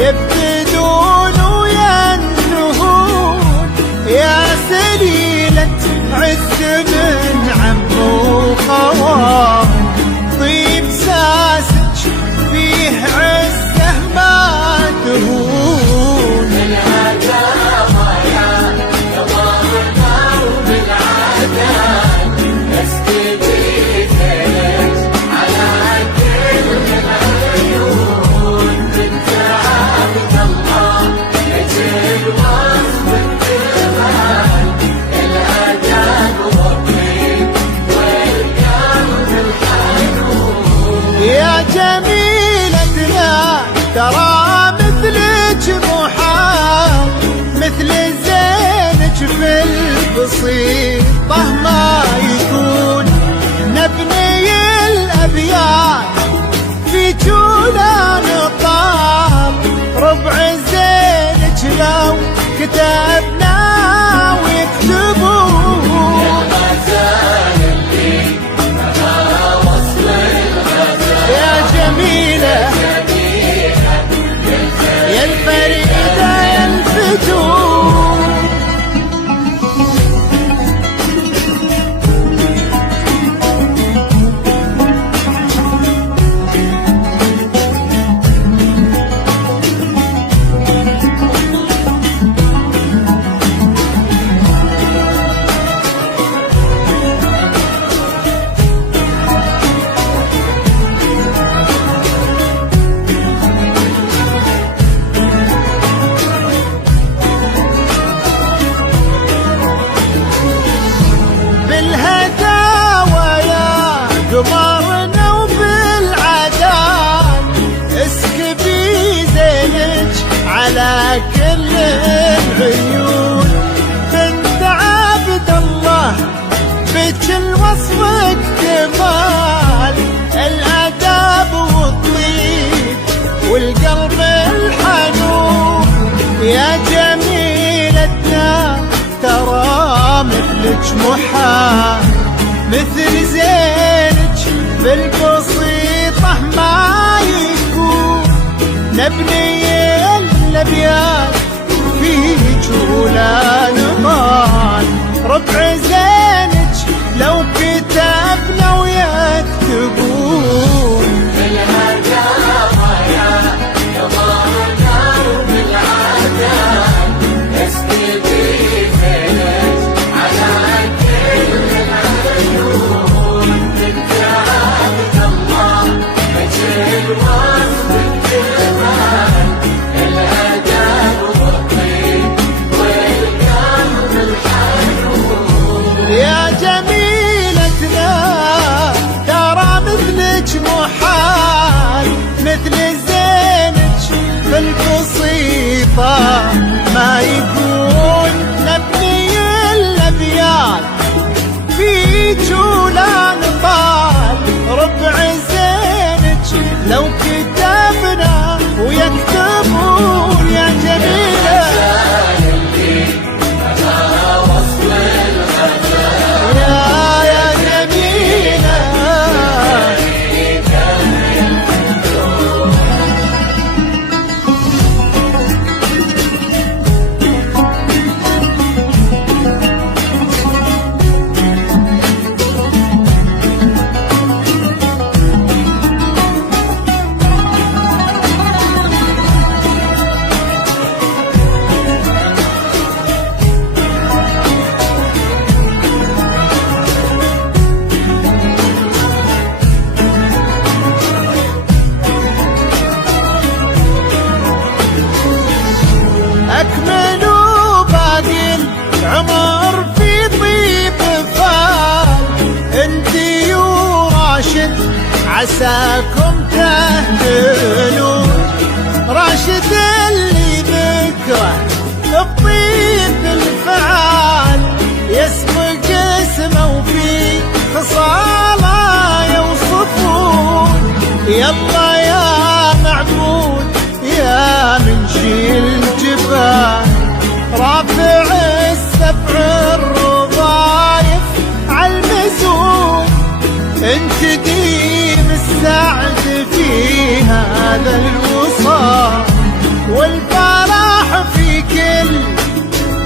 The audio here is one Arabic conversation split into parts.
يبتدون وينتهون يا سليلة عز من عم وخوان طيب ساسج فيه عزه ما تهون الهداوى يا قمرنا وبالعداد نستضيفك على كل العيون بنت عبد الله نجل وصف الجمال الأدب والطيب والقلب الحنون يا جميلتنا ترى مثلك محال مثل زينك في البسيطة ما يكون نبني الأبيات في جولا نطال ربع زينك لو كتبنا ويكتبون الغزال اللي بها وصل الغزال يا جميلة يا الفريدة يا الفتون بالهداوى يا قمرنا وبالعداد اسكبي زينك على كل العيون بنت عبد الله بكل وصفك كمال الاداب والطيب والقلب الحنون يا جميلتنا ترى مثلك محال مثل زينك بالبسيطة ما يكون نبني الأبيات في جولا نضال ربع زينك لو كتبنا ويكتبون الهداوى يا قمرنا وبالعداد نستضيفك على كل العيون بنت عبد الله نجل وصف الجمال الأدب والطيب والقلب الحنون يا جميلتنا ترى مثلك محال مثل زينك في البسيطة ما يكون نبني الأبيات في جولا نطال ربع زينك لو كتبنا ويكتبون يا جميلة وصل الغزال يا جميلة أكملوا باقي العمر في طيب فال انتي وراشد عساكم تهتلون راشد اللي بكره الطيب الفعال يسبق اسمه وفي خصاله يوصفون يلا يا معبود يا منشي الجبال رافع السبع الرضايف عالمزون انت ديم السعد في هذا الوصال والفرح في كل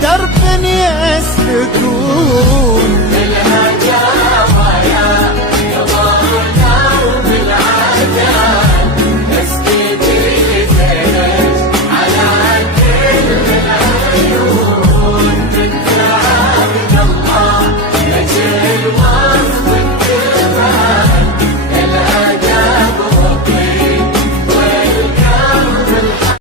درب يسلكون.